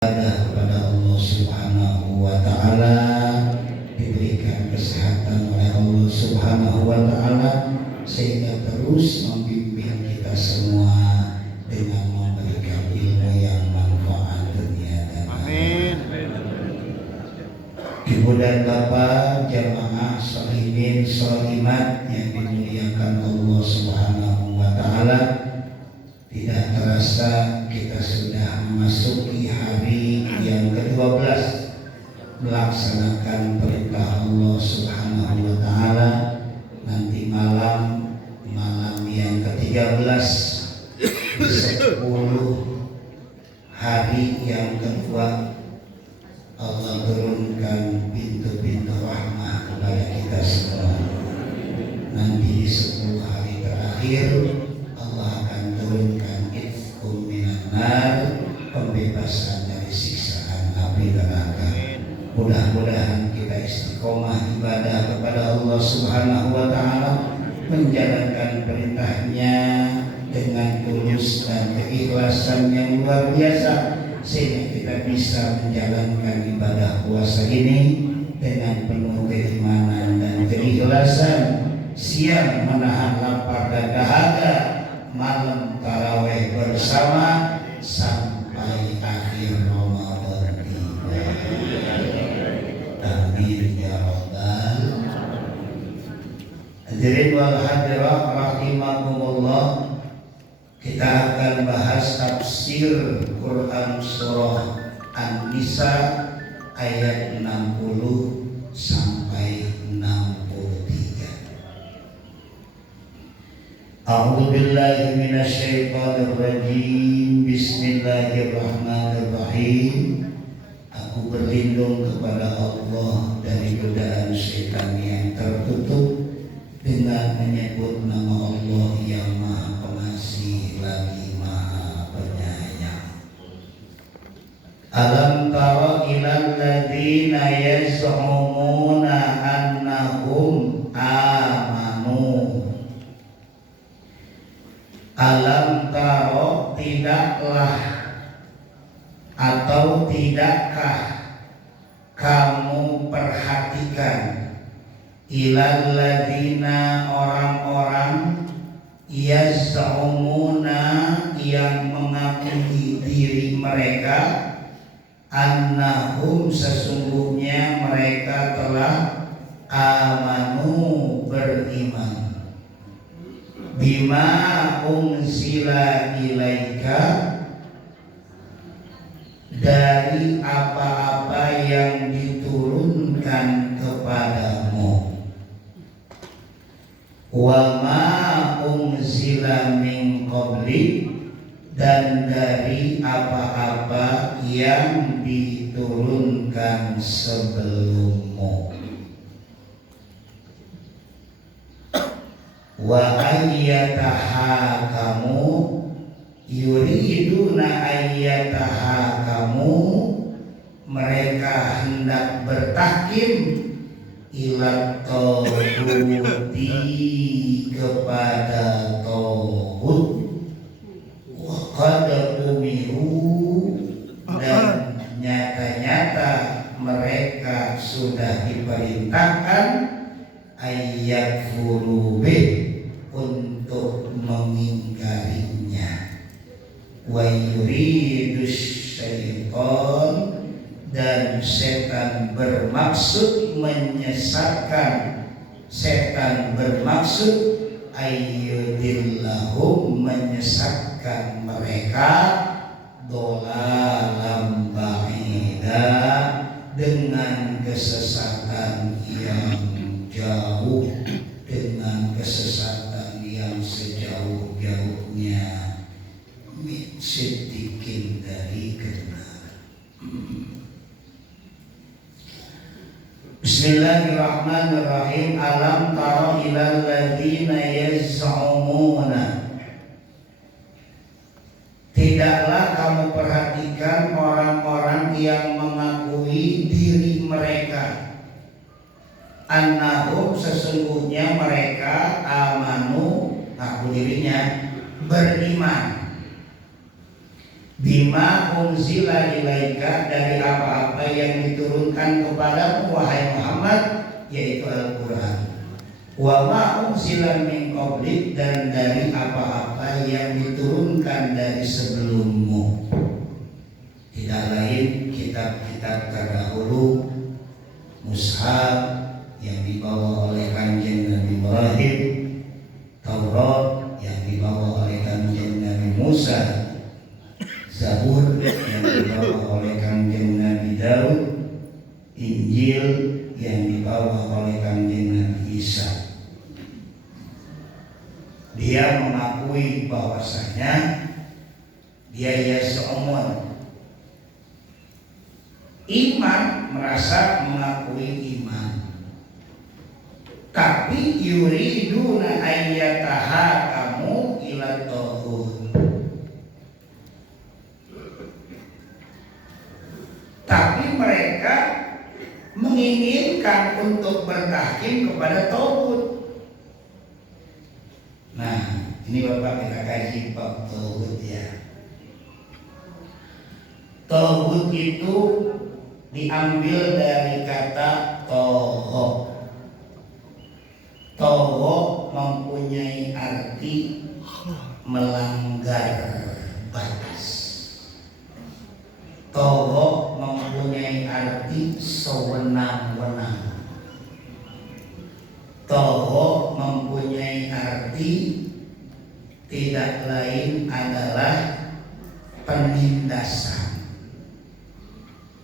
kepada Allah Subhanahu wa Ta'ala, diberikan kesehatan oleh Allah Subhanahu wa Ta'ala sehingga terus membimbing kita semua dengan memberikan ilmu yang manfaat dunia dan akhirat. Ibu dan bapak jamaah sholihin sholimat yang dimuliakan Allah Subhanahu wa Ta'ala, tidak terasa kita sudah memasuki hari yang ke-12 melaksanakan perintah Allah Subhanahu wa Ta'ala. Nanti malam yang ke-13 10 hari yang kedua Allah turunkan pintu-pintu rahmah kepada kita semua. Nanti di 10 hari terakhir Allah akan turunkan itqum minan nar, pembebasan dari siksaan api neraka. Mudah-mudahan kita istiqomah ibadah kepada Allah Subhanahu wa Ta'ala, menjalankan perintahnya dengan tulus dan keikhlasan yang luar biasa, sehingga kita bisa menjalankan ibadah puasa ini dengan penuh keimanan dan keikhlasan, siang menahan lapar dan dahaga, malam tarawih bersama sampai akhir Ramadan tiba. Amin ya rabbal hadirin wal hadirat rahimakumullah. Kita akan bahas tafsir Quran surah An-Nisa ayat 60 sampai 63. A'udzu billahi minasy syaithanir rajim. Bismillahirrahmanirrahim. Aku berlindung kepada Allah dari godaan syaitan yang tertutup dengan menyebut nama Allah yang Maha Pengasih lagi Maha Penyayang. Alam tara ilal ladzina yaz'umuna annahum amanu. Alam taro, tidaklah atau tidakkah kamu perhatikan ilal ladzina, orang-orang yaz'umuna yang mengakui diri mereka, annahum sesungguhnya mereka telah amanu beriman, bima unzila ilaika, dari apa-apa yang diturunkan kepadamu, wa ma unzila min qabli, dan dari apa-apa yang diturunkan sebelummu, wa ayyatahakamu, yuriduna ayyatahakamu, mereka hendak bertahkim ila tauhudi, kepada tauhid, wa qad umiru, dan nyata-nyata mereka sudah diperintahkan ayat furubih, untuk mengingkarinya, wa yuridus syaitan, dan setan bermaksud menyesatkan, setan bermaksud ayyudillahum, menyesatkan mereka, dolalam ba'ida, dengan kesesatan yang jauh, dengan kesesatan yang sejauh-jauhnya, sedikit dari kebenaran. Bismillahirrahmanirrahim. Alam tara ilal ladzina yaz'umuna, tidaklah kamu perhatikan orang-orang yang mengakui diri mereka, annahum sesungguhnya mereka, amanu, ngaku dirinya beriman, bima unzila ilaika, dari apa-apa yang diturunkan kepadamu wahai Muhammad, yaitu Al-Quran. Wa ma unzila min qablik, dan dari apa-apa yang diturunkan dari sebelummu. Tidak lain kitab-kitab terdahulu, mushaf yang dibawa oleh Kanjeng Nabi Ibrahim, Taurat yang dibawa oleh Kanjeng Nabi Musa, Zabur yang dibawa oleh Kanjeng Nabi Daud, Injil yang dibawa oleh Kanjeng Nabi Isa. Dia mengakui bahwasanya dia seumur iman, merasa mengakui iman, tapi yuriduna ayyatahakamu ila tauhid, tapi mereka menginginkan untuk bertahkim kepada tauhid. Nah, ini Bapak kita kaji bab tauhid ya. Tauhid itu diambil dari kata toho. Toho mempunyai arti melanggar batas. Toho mempunyai arti sewenang-wenang. Toho mempunyai arti tidak lain adalah penindasan.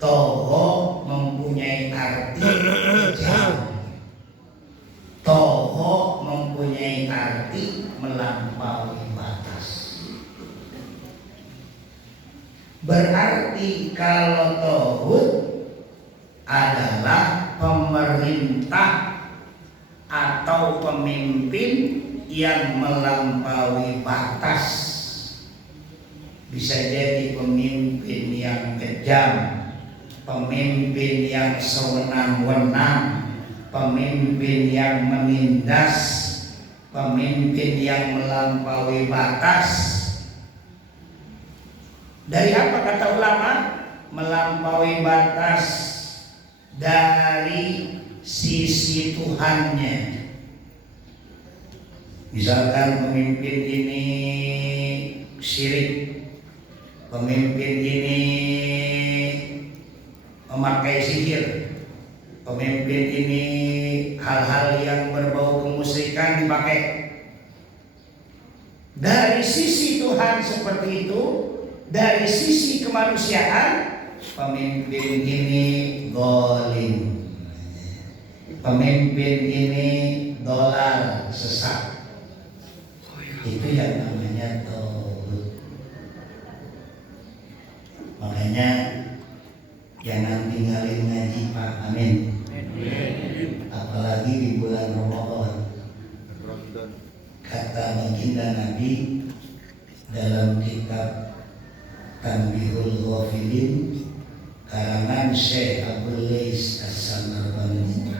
Toho mempunyai arti kejam. Toho mempunyai arti melampaui batas. Berarti kalau tauhid adalah pemerintah atau pemimpin yang melampaui batas. Bisa jadi pemimpin yang kejam, pemimpin yang sewenang-wenang, pemimpin yang menindas, pemimpin yang melampaui batas. Dari apa kata ulama? Melampaui batas dari sisi Tuhannya. Misalkan pemimpin ini syirik, pemimpin ini memakai sihir, pemimpin ini hal-hal yang berbau kemusyrikan dipakai. Dari sisi Tuhan seperti itu, dari sisi kemanusiaan, pemimpin ini zalim, pemimpin ini dolal, sesat. Itu yang namanya tauhid. Makanya jangan tinggalin ngaji Pak, amin. Apalagi di bulan Ramadan. Kata baginda Nabi dalam kitab Tanbihul Ghafilin karangan Syekh Abdul Lais As-Samarqandi,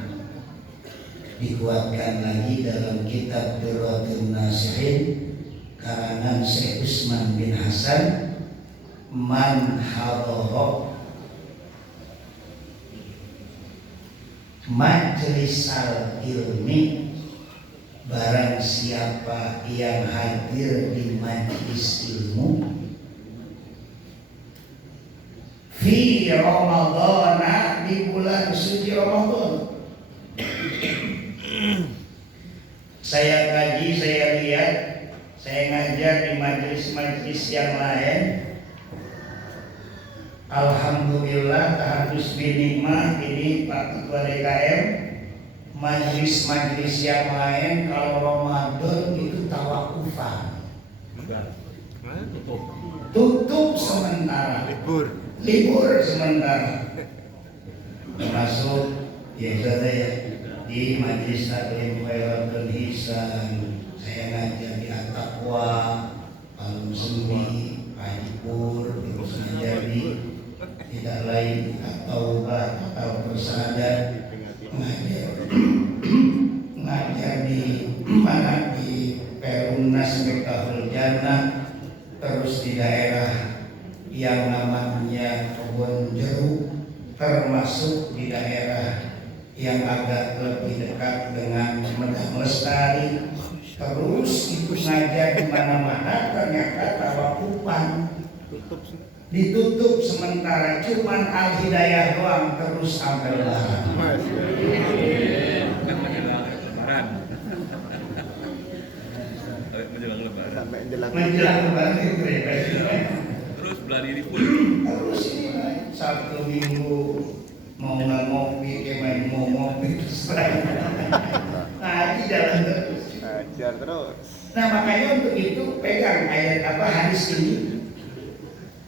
dikuatkan lagi dalam kitab Durratun Nasihin karangan Syekh Usman bin Hasan, man hadara majlisal ilmi, barang siapa yang hadir di majlis ilmu, fi Ramadhan, di bulan suci Ramadan. Saya kaji, saya lihat, saya ngajar di majelis-majelis yang lain. Alhamdulillah, tahadus binikmah ini Pak Ketua DKM. Majelis-majelis yang lain kalau Ramadan itu tawakufan, tutup sementara, libur sementara. Termasuk ya saya di Majelis Taklim Khairatul Hisan, saya ngajar di At-Taqwa, Palung Sembi, Pajipur, terus ngajar di tidak lain atau Persada, ngajar di mana, di Perumnas Miftahul Jannah, terus di daerah yang namanya kebun jeruk, termasuk di daerah yang agak lebih dekat dengan Medan Lestari. Terus itu ngajar di mana-mana, ternyata Tawakupan ditutup sementara, cuman Al Hidayah doang terus sampai lebaran. Menjelang lebaran itu terus belani pun terus ini Sabtu Minggu mau nggak ngopi kayak mau ngopi terus ngaji jalan terus. Ajar terus. Nah makanya untuk itu pegang ayat hadis ini.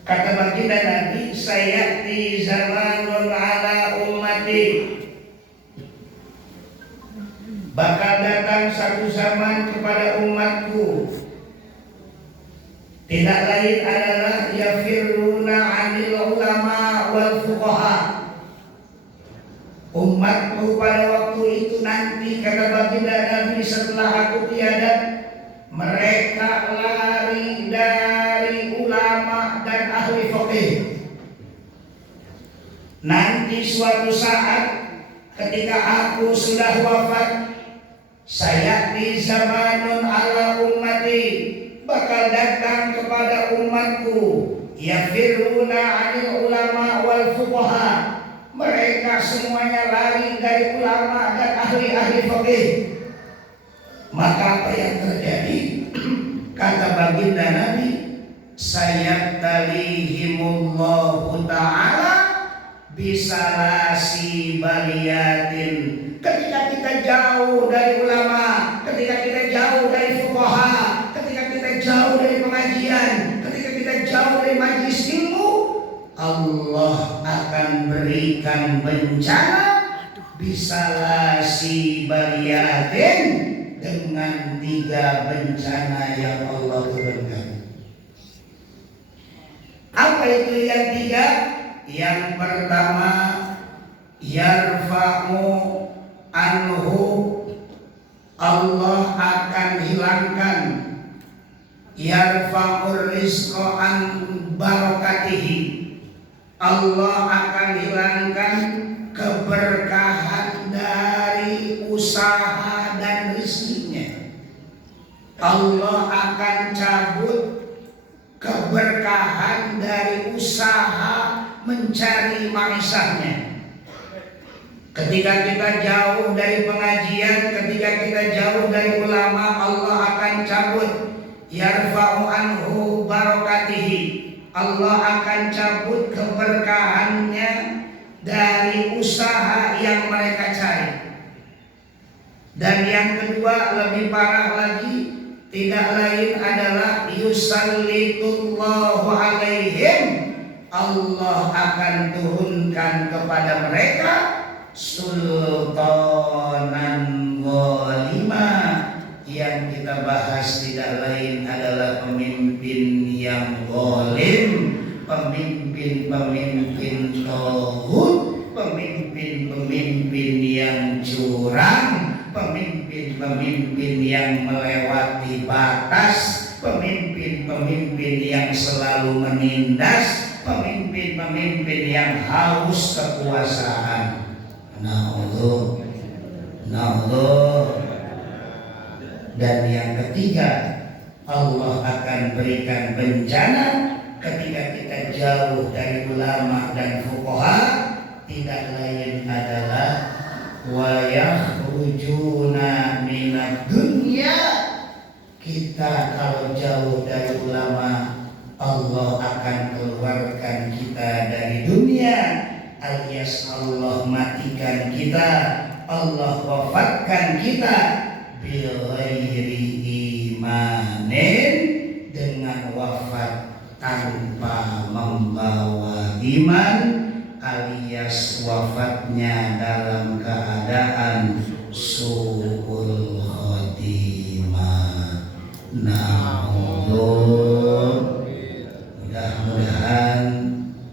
Kata baginda Nabi, sayati zamanun ala ummati, bakal datang satu zaman kepada umatku, tidak lain adalah yafirruna 'anil ulama wal fuqaha. Umatku pada waktu itu nanti, kata baginda Nabi, setelah aku tiada, mereka lari dari ulama dan ahli fikih. Nanti suatu saat ketika aku sudah wafat, sayati zamanun ala ummati, bakal datang kepada umatku, yafirruna 'anil ulama wal fuqaha, mereka semuanya lari dari ulama dan ahli-ahli fikih. Maka apa yang terjadi? Kata baginda Nabi, sayabtalihimullahu ta'ala bisalasi baliyatin. Ketika kita jauh dari ulama, ketika kita jauh dari fuqaha, ketika kita jauh dari pengajian, ketika kita jauh dari majlis ilmu, Allah akan berikan bencana bisalasi baliyatin, dengan 3 bencana yang Allah turunkan. Apa itu yang 3? Yang pertama, yarfa'u anhu, Allah akan hilangkan, yarfa'ur rizqa an barakatihi, Allah akan hilangkan keberkahan dari usaha dan rezekinya. Allah akan cabut keberkahan dari usaha mencari maisahnya. Ketika kita jauh dari pengajian, ketika kita jauh dari ulama, Allah akan cabut yarfa'u anhu barakatihi, Allah akan cabut keberkahannya dari usaha yang mereka cari. Dan yang kedua lebih parah lagi, tidak lain adalah yusallitullahu alaihim, Allah akan turunkan kepada mereka sultanan ghalimah. Yang kita bahas tidak lain adalah pemimpin yang zalim, pemimpin-pemimpin tauhid, pemimpin-pemimpin yang curang, pemimpin-pemimpin yang melewati batas, pemimpin-pemimpin yang selalu menindas, pemimpin-pemimpin yang haus kekuasaan. Na'udzu. Dan yang ketiga, Allah akan berikan bencana ketika kita jauh dari ulama dan fuqaha, tidak lain adalah wa yakhrujuna minad dunya. Kita kalau jauh dari ulama, Allah akan keluarkan kita dari dunia, alias Allah matikan kita, Allah wafatkan kita bighairi imanin, dengan wafat tanpa membawa iman, alias wafatnya dalam keadaan su'ul khotimah. Mudah-mudahan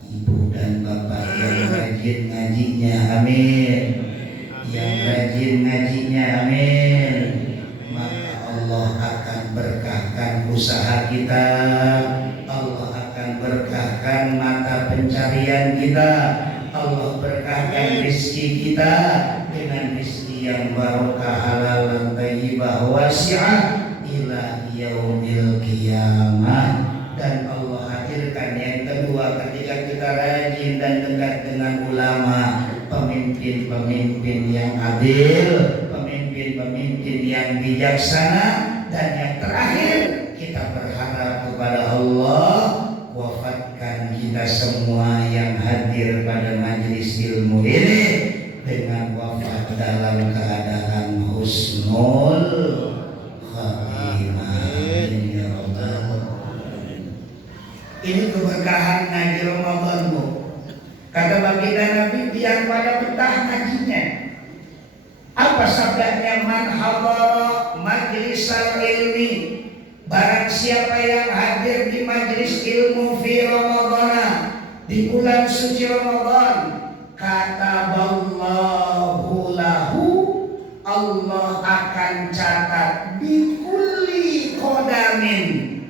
ibu dan bapak yang rajin ngajinya, amin, yang rajin ngajinya, amin, maka Allah akan berkahkan usaha kita, Allah akan berkahkan berkahkan mata pencarian kita, Allah berkahkan rezeki kita dengan rezeki yang barokah halal dan thayyibah wasi'ah ila yaumil qiyamah. Dan Allah hadirkan yang kedua ketika kita rajin dan dekat dengan ulama, pemimpin-pemimpin yang adil, pemimpin-pemimpin yang bijaksana, dan yang terakhir kita berharap kepada Allah, wafatkan kita semua yang hadir pada majelis ilmu ini dengan wafat dalam keadaan husnul khatimah. Ya Allah. Ini keberkahan ngaji Ramadanmu. Kata baginda Nabi, biar pada betah ngajinya. Apa sabdanya? Man hadara majlisal ilmi, barang siapa yang hadir di majelis ilmu fi Ramadhan, di bulan suci Ramadan, kataballahu lahu, Allah akan catat bi kulli qadamin,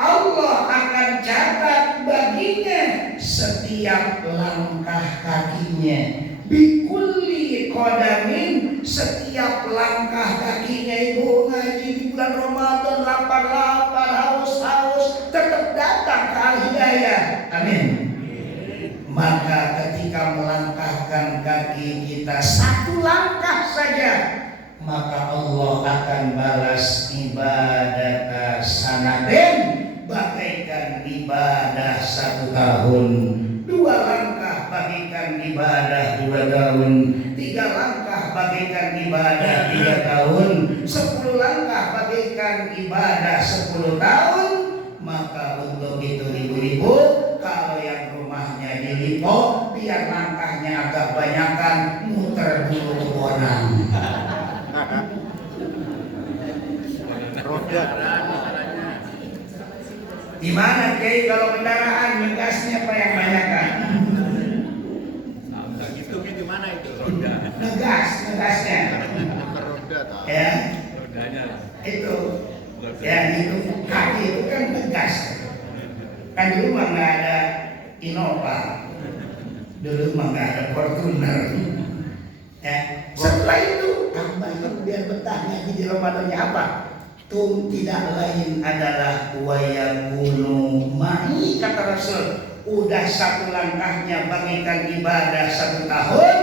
Allah akan catat baginya setiap langkah kakinya. Bikulli qadamin, setiap langkah kakinya. Ibu ngaji di bulan Ramadan, lapar-lapar, haus-haus, tetap datang ke Al-Hidayah. Amin. Maka ketika melangkahkan kaki kita satu langkah saja, maka Allah akan balas ibadah sanadin bagaikan ibadah 1 tahun. 2 langkah bagaikan ibadah 2 tahun. 3 langkah bagaikan ibadah 3 tahun. 10 langkah bagaikan ibadah 10 tahun. Maka untuk itu ibu-ibu, kalau yang rumahnya di Lipo, biar langkahnya agak banyakan, muter dulu ke Bonang. Gimana Kiai kalau kendaraan ngegasnya apa yang banyakan? Itu gimana itu roda? Ngegasnya. Ya. Rodanya. Itu. Ya itu kaki itu kan ngegas. Kan dulu mah nggak ada Innova, dulu mah nggak ada Fortuner. Ya. Setelah itu, tambah biar betahnya di Ramadannya apa? Tum tidak lain adalah wayakunu ma'i, kata Rasul. Udah 1 langkahnya bagaikan ibadah 1 tahun,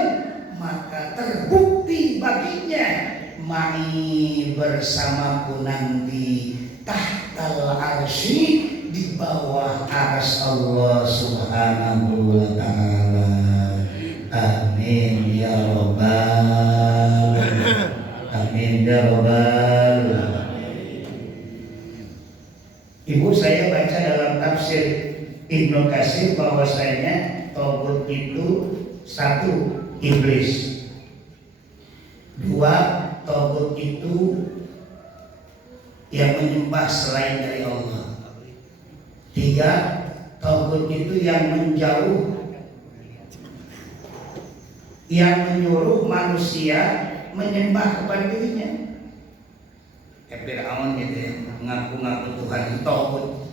maka terbukti baginya ma'i bersamaku nanti tahtal arsy, di bawah arsy Allah subhanahu wa ta'ala. Amin ya rabbal, amin ya rabbal. Ibu, saya baca dalam tafsir Ibnu Katsir bahwasanya togut itu 1, iblis. 2, togut itu yang menyembah selain dari Allah. 3, togut itu yang menjauh, yang menyuruh manusia menyembah kepada dirinya. Kayak Fir'aun gitu ya, mengaku-ngaku Tuhan itu togut.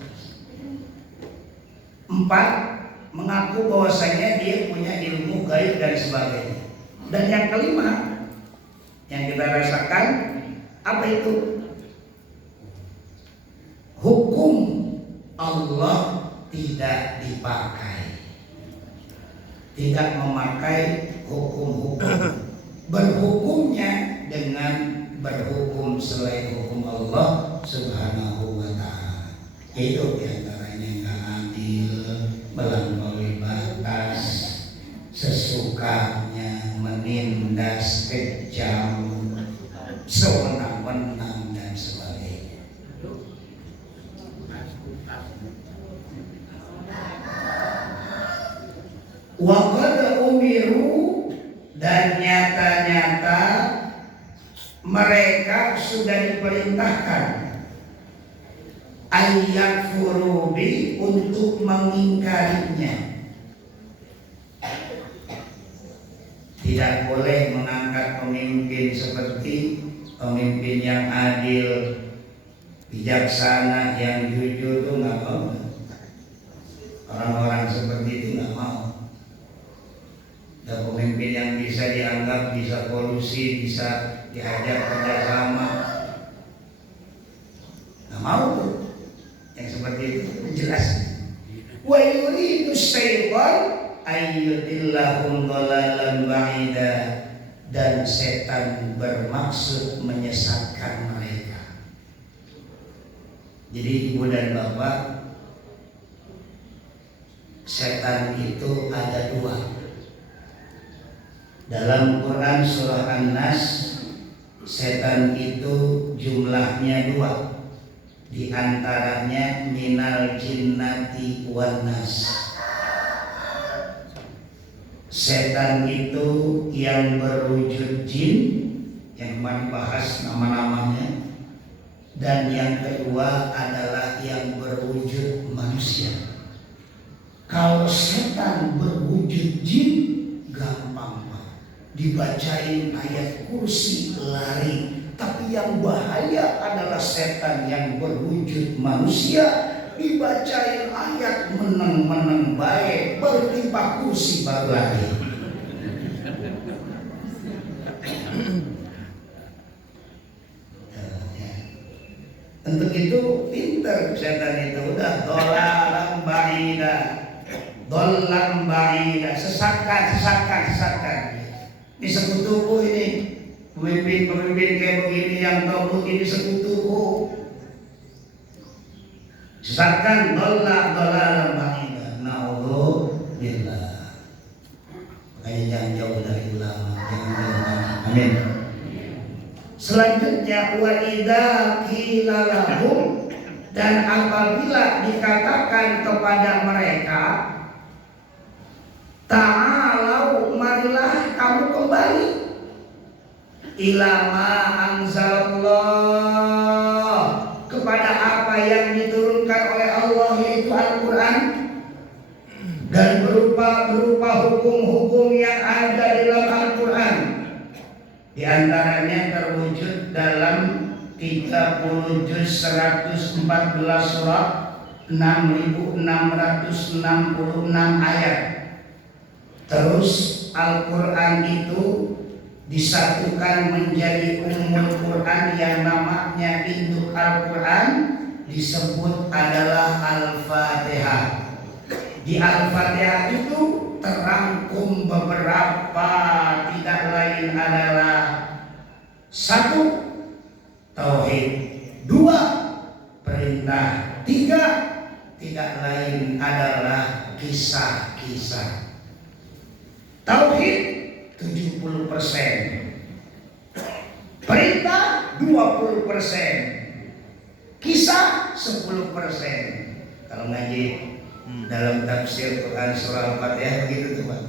4, mengaku bahwasanya dia punya ilmu gaib dan sebagainya. Dan yang kelima yang kita rasakan apa itu? Hukum Allah tidak dipakai, tidak memakai hukum-hukum, berhukumnya dengan berhukum selain hukum Allah subhanahu wa ta'ala. Itu diantaranya nggak adil, melampaui batas, sesukanya, menindas kejam, sewenang-wenang dan sebagainya. Wa qad umiru, dan nyata-nyata mereka sudah diperintahkan ayat furubi, untuk mengingkarinya. Tidak boleh mengangkat pemimpin seperti pemimpin yang adil, bijaksana, yang jujur itu nggak boleh. Orang-orang seperti itu nggak mau. Ada pemimpin yang bisa dianggap bisa kolusi, bisa diajak kerjasama, nggak mau tuh. Yang seperti itu jelas. Wa yuridu syaitan ayyudillahum dhalalan ba'ida, dan setan bermaksud menyesatkan mereka. Jadi ibu dan bapak, setan itu ada dua. Dalam Quran surah An-Nas, setan itu jumlahnya dua. Di antaranya minal jinnati wan nas. Setan itu yang berwujud jin, yang kemarin bahas nama-namanya, dan yang kedua adalah yang berwujud manusia. Kalau setan berwujud jin, gampang Pak, dibacain ayat kursi lari. Tapi yang bahaya adalah setan yang berwujud manusia, dibacain ayat meneng-meneng baik, berlimpah kursi baru lari. Untuk itu pinter setan itu, udah dolalan ba'ida, sesatkan. Ini sekutuku ini. Pemimpin kayak begini yang tahu ini sekutuku. Sesatkan dolalan ba'ida. Naudzubillah. Makanya jangan jauh dari ulama, jangan jauh dari. Amin. Selanjutnya wa idza qila lahum, dan apabila dikatakan kepada mereka, ta'alau, marilah kamu kembali, ilama anzalallah, kepada apa yang diturunkan oleh Allah, yaitu Al-Quran, dan berupa hukum-hukum yang ada di dalam Al-Quran. Di antaranya terwujud dalam 30 juz 114 surat, 6.666 ayat. Terus Al-Quran itu disatukan menjadi Ummul Quran yang namanya induk Al-Quran, disebut adalah Al-Fatihah. Di Al-Fatihah itu terangkum beberapa, tidak lain adalah: satu, tauhid; dua, perintah; tiga, tidak lain adalah kisah-kisah. Tauhid 70%, perintah 20%, kisah 10%. Kalau ngaji dalam tafsir Quran surah Al-Fatihah begitu tuh Pak.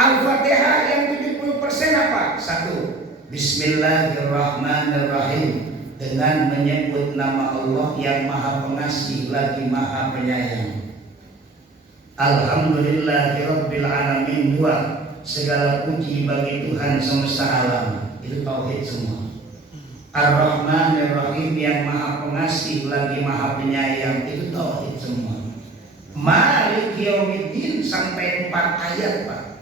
Al-Fatihah yang 70% apa? Satu, Bismillahirrahmanirrahim, dengan menyebut nama Allah yang Maha Pengasih lagi Maha Penyayang. Alhamdulillahirabbil alamin. Dua, segala puji bagi Tuhan semesta alam. Itu tauhid semua. Ar-Rahmanir-Rahim, yang Maha Pengasih lagi Maha Penyayang. Itu tauhid semua. Malik Yaumiddin sampai 4 ayat Pak.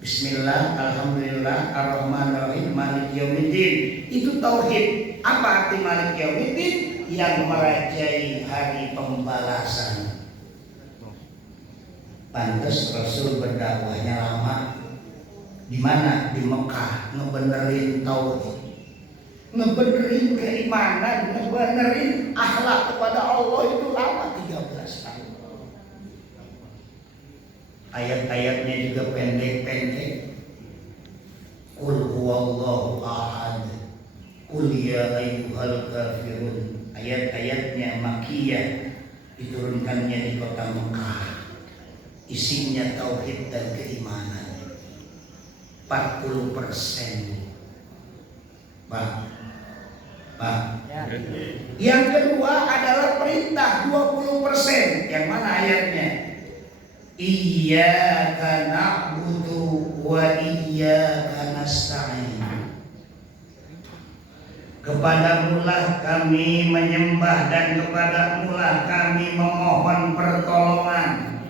Bismillah, Alhamdulillah, Ar-Rahmanir-Rahim, Malik Yaumiddin. Itu tauhid. Apa arti Malik Yaumiddin? Yang merajai hari pembalasan. Pantes Rasul berdakwahnya lama. Di mana? Di Mekah, ngebenerin tauhid, ngebenerin keimanan, ngebenerin akhlak kepada Allah itu lama, 13 tahun. Ayat-ayatnya juga pendek-pendek. Qul huwallahu ahad, qul ya ayyuhal kafirun. Ayat-ayatnya makiyah, diturunkannya di kota Mekah. Isinya tauhid dan keimanan. 40%. Pak. Yang kedua adalah perintah 20%. Yang mana ayatnya? Iyyaka na'budu wa iyyaka nasta'in. Kepadamulah kami menyembah dan kepadamulah kami memohon pertolongan.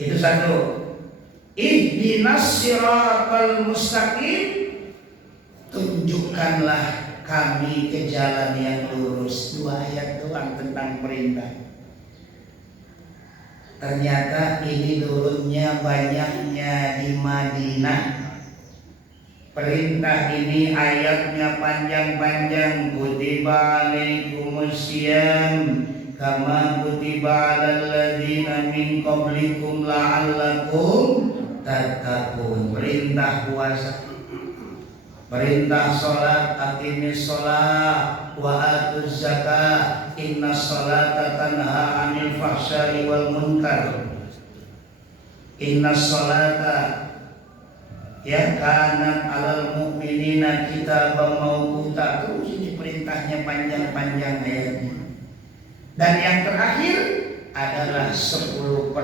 Itu satu. Ihdinas siratal mustaqim, tunjukkanlah kami ke jalan yang lurus. 2 ayat doang tentang perintah. Ternyata ini turunnya banyaknya di Madinah. Perintah ini ayatnya panjang-panjang. Kutiba alaikumusiyam kama kutiba alal ladzina min qablikum la'allakum tattaqun. Perintah puasa, perintah sholat, aqimis sholat wa atuz zakah, innas sholata tanha 'anil fahsya'i wal munkar, innas sholata ya kanat 'alal mu'minina kitaban mawquta. Terus ini perintahnya panjang-panjang ayatnya. Dan yang terakhir adalah 10%.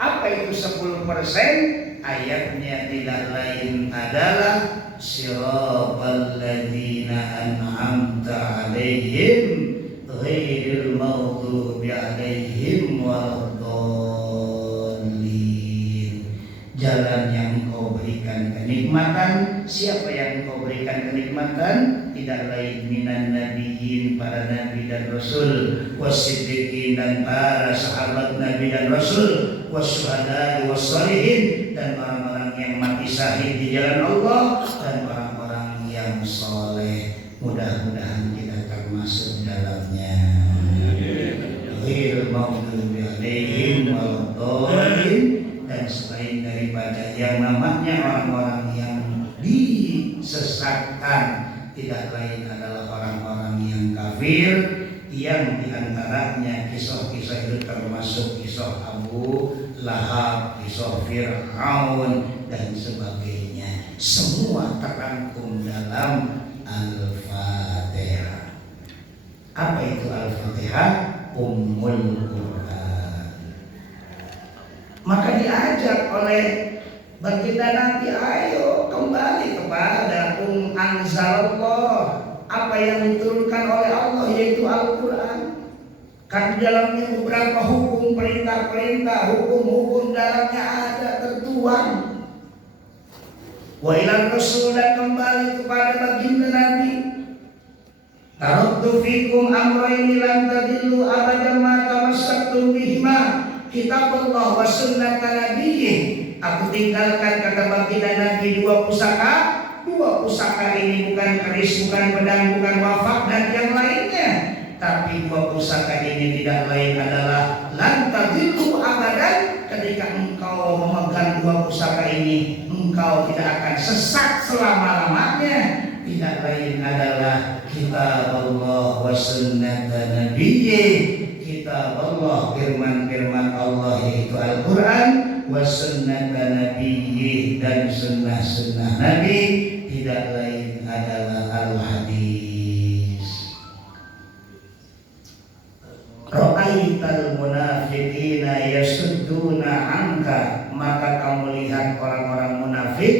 Apa itu 10%? Ayatnya tidak lain adalah siratal ladzina an'amta 'alaihim ghairil maghdubi 'alaihim waladdallin. Jalan yang Engkau berikan kenikmatan. Siapa yang Engkau berikan kenikmatan? Tidak lain minan nabiyyin, para nabi dan rasul, wasiddiqin dan para sahabat nabi dan rasul, wasyuhada wassalihin dan orang-orang yang mati syahid di jalan Allah, dan orang-orang yang soleh. Mudah-mudahan kita termasuk dalamnya. Ghairil maghdubi 'alaihim waladdallin. Dan selain daripada yang namanya orang-orang yang disesatkan, tidak lain adalah orang-orang yang kafir, yang diantaranya kisah-kisah itu termasuk kisah Abu Lahab, kisah Fir'aun dan sebagainya. Semua terangkum dalam Al-Fatihah. Apa itu Al-Fatihah? Ummul Quran. Maka diajak oleh baginda Nabi, ayo kembali kepada anzalallah, apa yang diturunkan oleh Allah, yaitu Al-Quran. Kan di dalamnya beberapa hukum, perintah-perintah, hukum-hukum dalamnya ada tertuang. Wa ilan rasul, dan kembali kepada baginda Nabi. Taraktu fikum amrayni lan tadillu abadan ma tamassaktum bihima, kitabullah wa sunnata nabiyyih. Aku tinggalkan, kata baginda Nabi, 2 pusaka. 2 pusaka ini bukan keris, bukan pedang, bukan wafak dan yang lainnya. Tapi 2 pusaka ini tidak lain adalah lan tadillu abadan. Ketika engkau memegang 2 pusaka ini, engkau tidak akan sesat selama-lamanya. Tidak lain adalah kitab Allah wa sunnata nabiyyih. Kitab Allah, firman-firman Allah, yaitu Al-Quran, wa sunnata nabiyyih, dan sunnah-sunnah Nabi. Tidak lain adalah Al-Hadis. Ra'aital munafiqina yasudduna anka, maka kamu lihat orang-orang munafik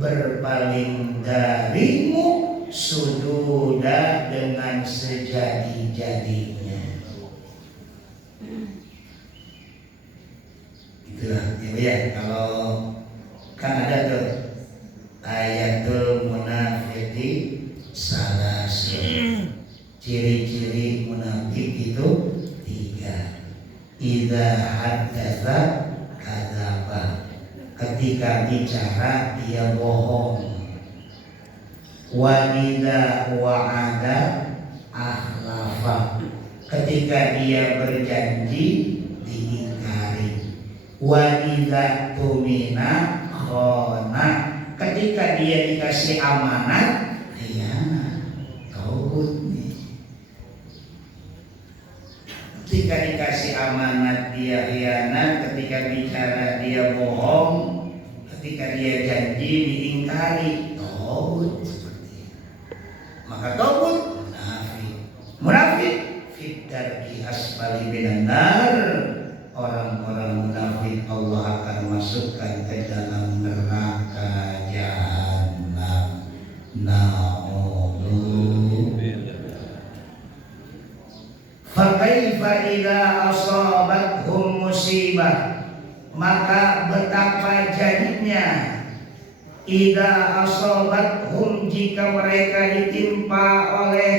berpaling darimu, sududa, dengan sejadi-jadinya. Itulah ya, kalau kan ada tuh ayatul munafiqi salasun. Ciri-ciri munafik itu 3. Idza haddatsa kadzaba, ketika bicara dia bohong. Wa idza wa'ada akhlafa, ketika dia berjanji diingkari. Wa idza tumina khana, ketika dia dikasih amanat khianat. Taubat nih. Ketika dikasih amanat dia khianat, ketika bicara dia bohong, ketika dia janji diingkari. Taubat seperti itu. Maka taubat munafik. Munafik fit darki asfali minan nar. Orang-orang munafik Allah akan masukkan ke dalam neraka jahanam. Na'udzubillah. idza asabathum musibah, maka betapa jadinya idza asabathum, jika mereka ditimpa oleh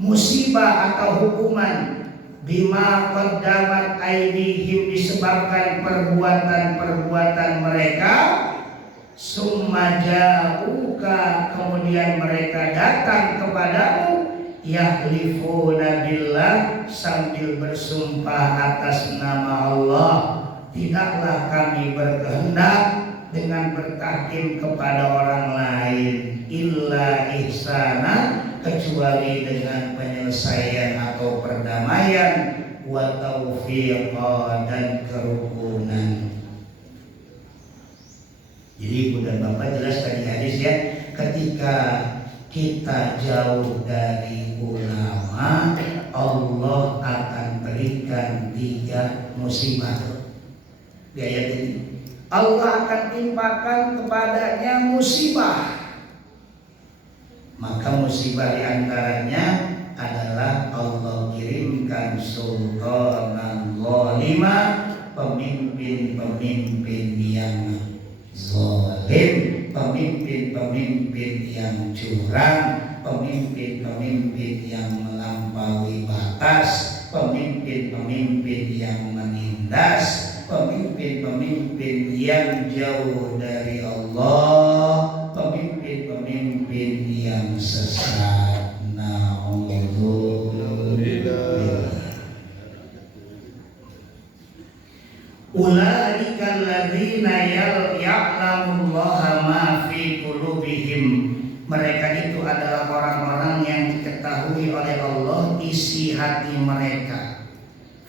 musibah atau hukuman, bima qaddamat aydihim, disebabkan perbuatan-perbuatan mereka, summa ja'uka, kemudian mereka datang kepadamu, yahlifuna billah, sambil bersumpah atas nama Allah, tidaklah kami berkehendak dengan bertahkim kepada orang lain, illa ihsana, kecuali dengan penyelesaian atau perdamaian, wa taufiqa, dan kerukunan. Jadi Ibu dan Bapak jelas tadi hadis ya, ketika kita jauh dari ulama, Allah akan berikan 3 musibah. Di ayat ini Allah akan timpakan kepadanya musibah. Maka musibah diantaranya adalah Allah kirimkan sultanan zalima, pemimpin-pemimpin yang zalim, pemimpin-pemimpin yang curang, pemimpin-pemimpin yang melampaui batas, pemimpin-pemimpin yang menindas, pemimpin-pemimpin yang jauh dari Allah, pemimpin-pemimpin yang sesat. Na'udzubillah. Ulaika alladzina ya'lamullaha ma fi qulubihim. Mereka itu adalah orang-orang yang diketahui oleh Allah isi hati mereka.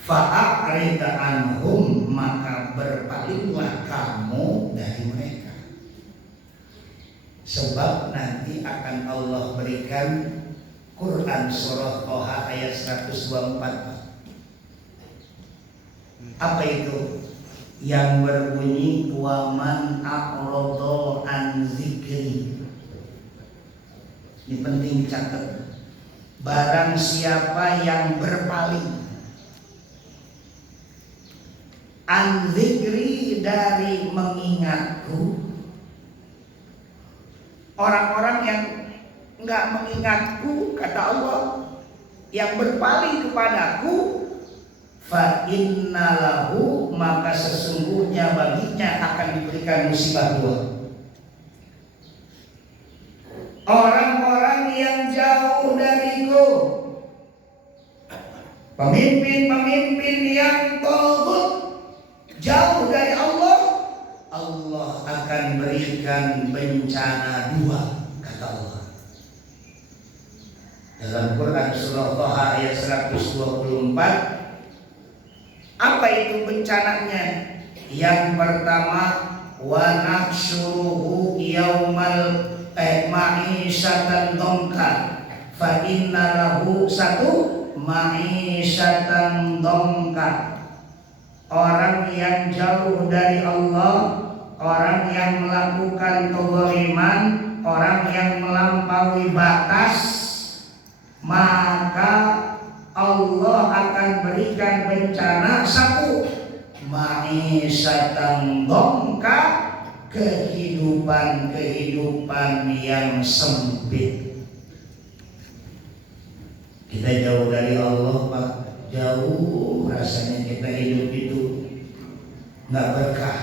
Fa'arid anhum, maka berpalinglah kamu dari mereka. Sebab nanti akan Allah berikan Quran surah Toha ayat 124. Apa itu? Yang berbunyi waman a'rada an zikri. Ini penting catat. Barang siapa yang berpaling an zikri, dari mengingatku, orang-orang yang enggak mengingatku, kata Allah, yang berpaling kepadaku, fa innalahu, maka sesungguhnya baginya akan diberikan musibah 2. Orang-orang yang jauh dariku, pemimpin-pemimpin yang tagut, jauh dari Allah, Allah akan berikan bencana 2, kata Allah. Dalam Quran surah Toha ayat 124. Apa itu bencananya? Yang pertama, wa nahsyuruhu yaumal ma'isyatan dongka, fa inna lahu, 1, ma'isyatan dongka. Orang yang jauh dari Allah, orang yang melakukan kezaliman, orang yang melampaui batas, maka Allah akan berikan bencana 1, ma'isyatan dongka, kehidupan yang sempit. Kita jauh dari Allah, Pak, jauh rasanya kita hidup itu nggak berkah.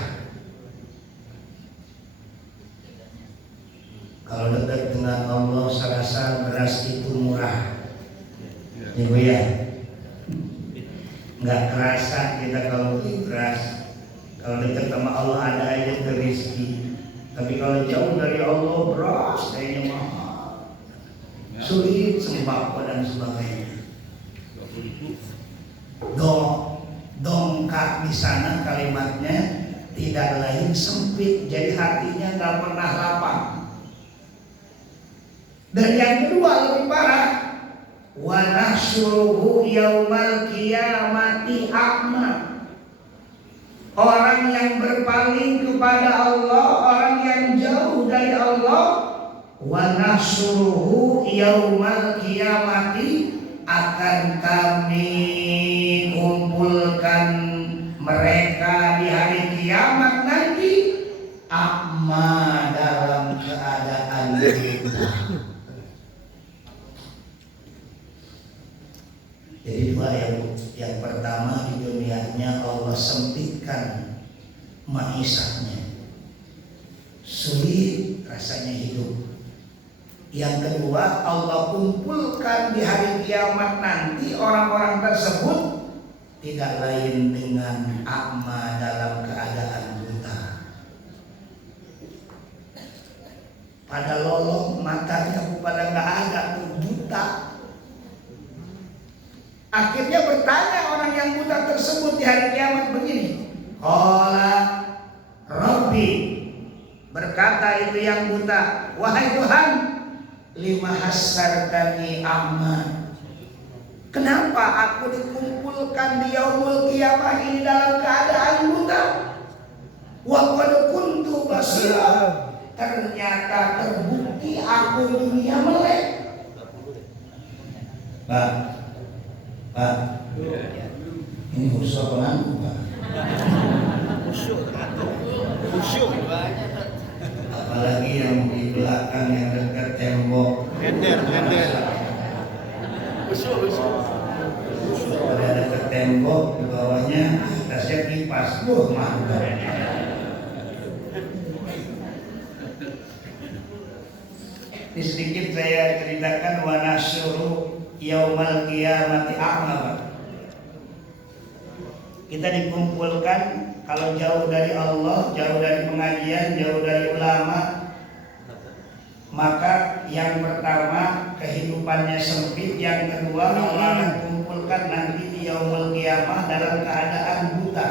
Kalau dekat dengan Allah, saya rasa beras itu murah. Ibu ya, nggak kerasa kita kalau beli beras. Kalau dekat sama Allah ada aja rezeki. Tapi kalau jauh dari Allah, beras kayaknya mahal, sulit, sembako dan sebagainya. Dongkak di sana kalimatnya tidak lain sempit, jadi hatinya nggak pernah lapang. Dan yang kedua lebih parah, wa nahsyuruhu yaumal qiyamati a'ma. Orang yang berpaling kepada Allah, orang yang jauh dari Allah, wa nahsyuruhu yaumal qiyamati, akan kami kiamat nanti amma dalam keadaan buta. Jadi dua yang pertama, di dunianya Allah sempitkan maisahnya, sulit rasanya hidup. Yang kedua, Allah kumpulkan di hari kiamat nanti orang-orang tersebut tidak lain dengan a'ma dalam keadaan buta. Pada lolong matanya pada nggak ada, tuh buta. Akhirnya bertanya orang yang buta tersebut di hari kiamat begini, qala Rabbi, berkata itu yang buta, wahai Tuhan, lima hasartani amma, kenapa aku dikumpulkan di yaumul qiyamah ini dalam keadaan buta? Wa qad kuntu basira, ternyata terbukti aku dunia melek. Pak, ini khusus apa nanti, Pak? Khusyuk. Apalagi yang di belakang yang dekat tembok. Blender. Khusyuk. Ada dekat tembok, di bawahnya atasnya kipas. Mantap. Ini sedikit saya ceritakan wa nasyuru yaumal qiyamati a'ma. Kita dikumpulkan, kalau jauh dari Allah, jauh dari pengajian, jauh dari ulama, maka yang pertama kehidupannya sempit, yang kedua Allah akan kumpulkan nanti di yaumul qiyamah dalam keadaan buta.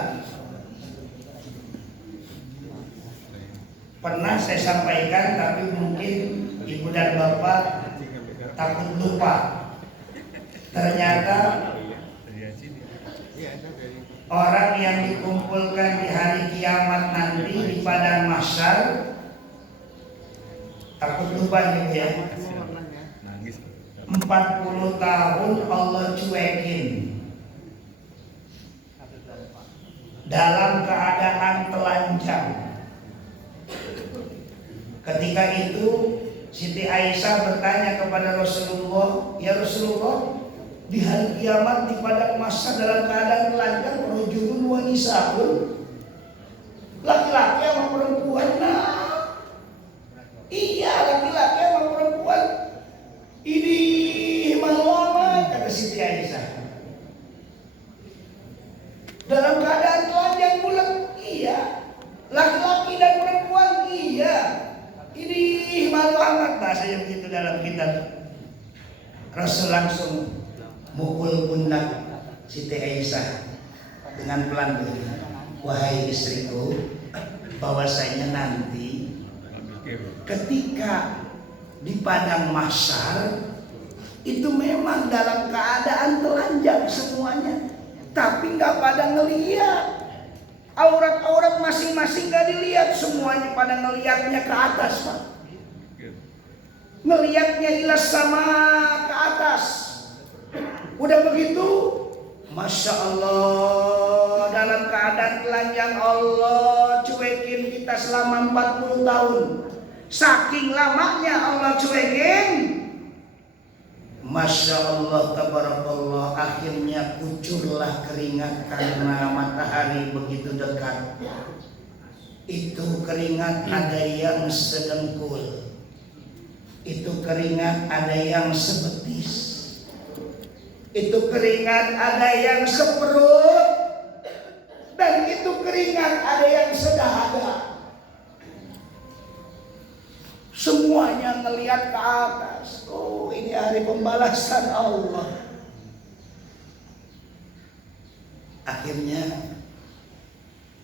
Pernah saya sampaikan, tapi mungkin ibu dan bapak takut lupa. Ternyata orang yang dikumpulkan di hari kiamat nanti di padang mahsyar, takut lupa nih ya, 40 tahun Allah cuekin dalam keadaan telanjang. Ketika itu Siti Aisyah bertanya kepada Rasulullah, ya Rasulullah, di hari kiamat di padang mahsyar dalam keadaan telanjang, rajulun wa nisaun, laki-laki sama perempuan. Nah, iya, laki-laki sama perempuan. Ini malam, kata Siti Aisyah. Dalam keadaan telanjang bulat, iya. Laki-laki dan perempuan, iya. Ini malu amat, bahasanya begitu dalam kitab. Rasul langsung mukul pundak Siti Aisyah dengan pelan begini, wahai istriku, bahwasanya nanti ketika di padang mahsyar itu memang dalam keadaan telanjang semuanya, tapi nggak pada ngeliat. Aurat-aurat masing-masing gak dilihat, semuanya pada ngelihatnya ke atas, Pak. Ngelihatnya ilas sama ke atas. Udah begitu, Masya Allah, dalam keadaan telanjang Allah cuekin kita selama 40 tahun. Saking lamanya Allah cuekin, Masya Allah, tabarakallah, akhirnya kucurlah keringat karena matahari begitu dekat. Itu keringat ada yang sedengkul, itu keringat ada yang sebetis, itu keringat ada yang seperut, dan itu keringat ada yang sedada. Semuanya ngelihat ke atas. Oh, ini hari pembalasan Allah. Akhirnya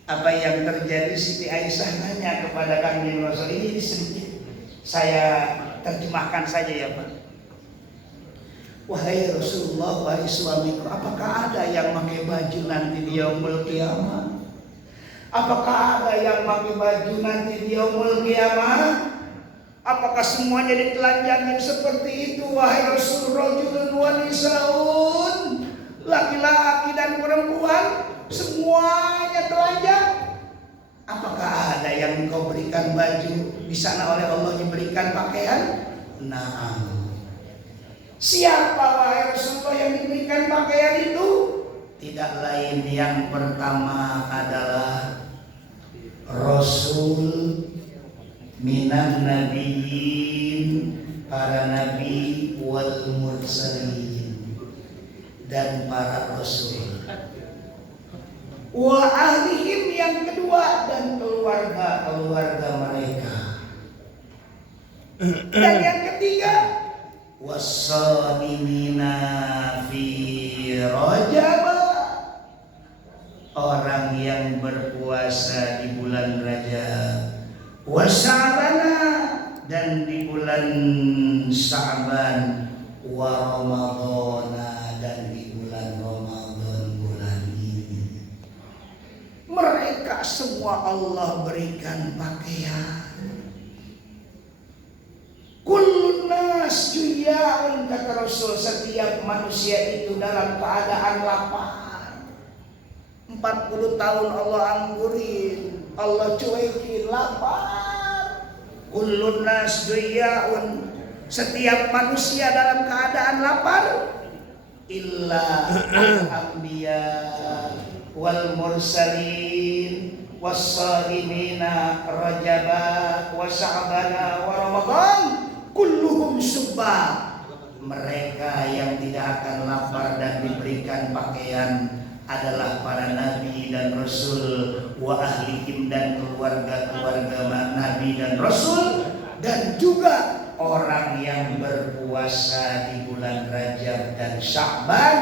apa yang terjadi, Siti Aisyah nanya kepada Kanjeng Rasul. Ini sedikit saya terjemahkan saja ya Pak. Wahai Rasulullah, wahai suamiku, apakah ada yang pakai baju nanti di yaumul qiyamah? Apakah ada yang pakai baju nanti di yaumul qiyamah? Apakah semuanya ditelanjangin seperti itu, wahai Rasul? Rajulun wa nisaun, laki-laki dan perempuan semuanya telanjang. Apa yang engkau berikan baju, di sana oleh Allah diberikan pakaian? Naam. Siapa wahai Rasulullah yang diberikan pakaian itu? Tidak lain, yang pertama adalah Rasul minan nabiyyin, para nabi, wal mursalin, dan para rasul. Wa ahlihim, yang kedua, dan keluarga-keluarga mereka. Dan yang ketiga, wassalimina fi Rajab, orang yang berpuasa di bulan Rajab, wasya'bana, dan di bulan Sya'ban, wa Ramadhana, dan di bulan Ramadan, bulan ini. Mereka semua Allah berikan pakaian. Kullun nas juya'un, kata Rasul, setiap manusia itu dalam keadaan lapar. 40 tahun Allah anggurin, Allah cuekin, lapar. Kullun nas juya'un, setiap manusia dalam keadaan lapar. Illa al-anbiya wal mursalin was-salimina Rajaba wa Sya'bana wa Ramadan kulluhum subba. Mereka yang tidak akan lapar dan diberikan pakaian adalah para nabi dan rasul, wa ahlihim, dan keluarga-keluarga nabi dan rasul, dan juga orang yang berpuasa di bulan Rajab dan Sya'ban,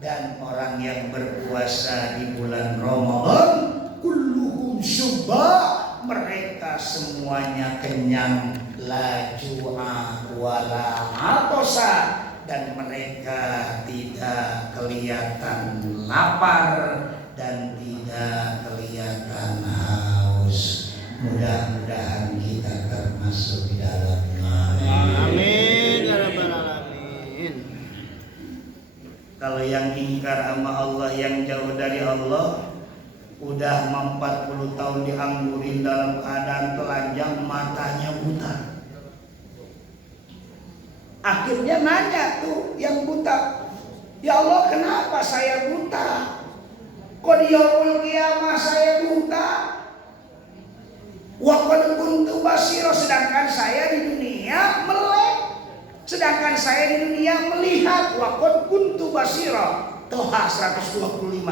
dan orang yang berpuasa di bulan Ramadan. Kulluhum syubba, mereka semuanya kenyang, la ju'a wala atosa, dan mereka tidak kelihatan lapar dan tidak kelihatan haus. Mudah-mudahan kita termasuk di dalamnya. Amin ya rabbal alamin. Kalau yang ingkar sama Allah, yang jauh dari Allah, udah 40 tahun dianggurin dalam keadaan telanjang, matanya buta. Akhirnya nanya tuh yang buta, ya Allah, kenapa saya buta? Kok di yaumul qiyamah saya buta? Wa qad kuntu basira, sedangkan saya di dunia melek. Sedangkan saya di dunia melihat. Wa qad kuntu basira. Toha 125.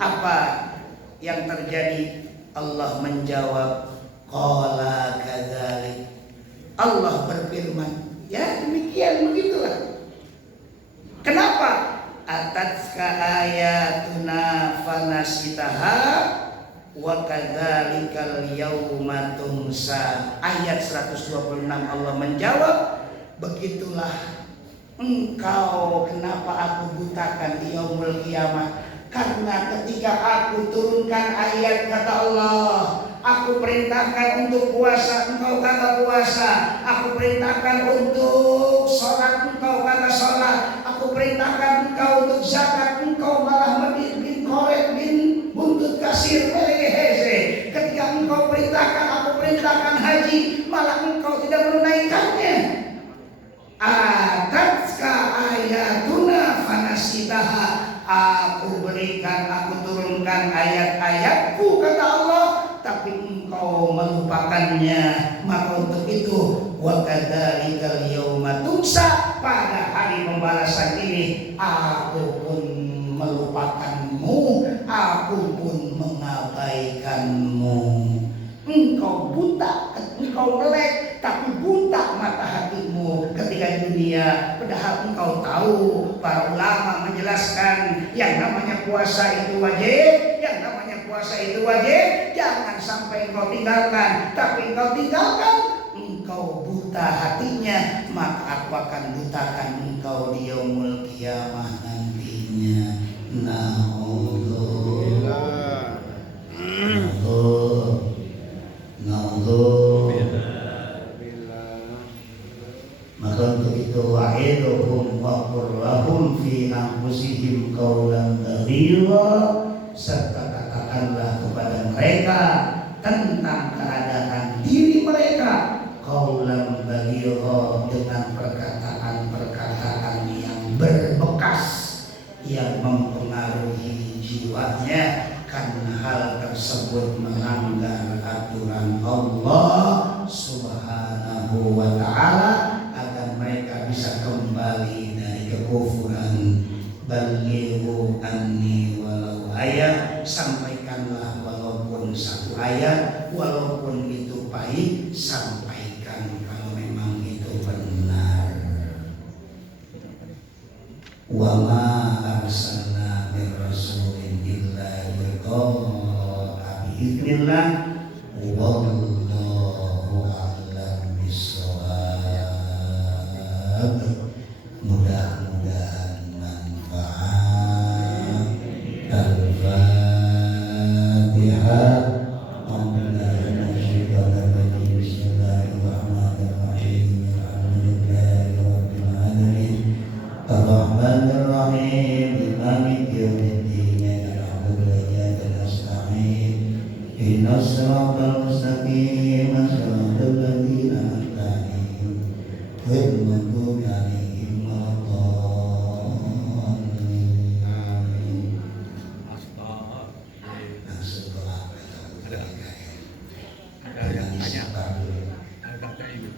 Apa yang terjadi? Allah menjawab, qala kadzalik. Allah berfirman, ya demikian, begitulah. Kenapa? Atatka ayatuna fanasitaha wa kadzalikal yauma tunsa. Ayat 126 Allah menjawab, begitulah engkau, kenapa aku butakan di yaumul qiyamah? Karena ketika aku turunkan ayat, kata Allah, aku perintahkan untuk puasa, engkau kata puasa. Aku perintahkan untuk sholat, engkau kata sholat. Aku perintahkan engkau untuk zakat, engkau malah bin korek bin buntut kasir. Ketika engkau perintahkan, aku perintahkan haji, malah engkau tidak menunaikannya. Atatka ayatuna fanasitaha. Aku berikan, aku turunkan ayat-ayatku, kata Allah, tapi engkau melupakannya. Maka untuk itu, wa kadzalikal yauma tunsa, pada hari pembalasan ini aku pun melupakanmu, aku pun mengabaikanmu. Engkau buta, engkau melek, tapi buta mata hatimu ketika di dunia. Padahal engkau tahu, para ulama menjelaskan, yang namanya puasa itu wajib, yang namanya puasa itu wajib. Jangan sampai engkau tinggalkan, tapi engkau tinggalkan, engkau buta hatinya, maka aku akan butakan engkau di yaumul qiyamah nantinya. Maka untuk itu wa'iduhum wa qur lahum fi anfusihim qawlan baligha, serta katakanlah kepada mereka tentang keadaan melanggar aturan Allah Subhanahu wa ta'ala agar mereka bisa kembali dari kekufuran. Balighu anni walau ayat, sampaikanlah walaupun satu ayat, walaupun itu pahit, sampaikan kalau memang itu benar. Wa ma arsalna bir rasulin illa yuta'a bi'iznillah wallahu a'lam bissawab. Mudah-mudahan manfaat. Al-Fatihah. Ar-Rahmanir-Rahim, Maliki yaumiddin, na'budu wa iyyaka nasta'in. Ihdinas siratal mustaqim.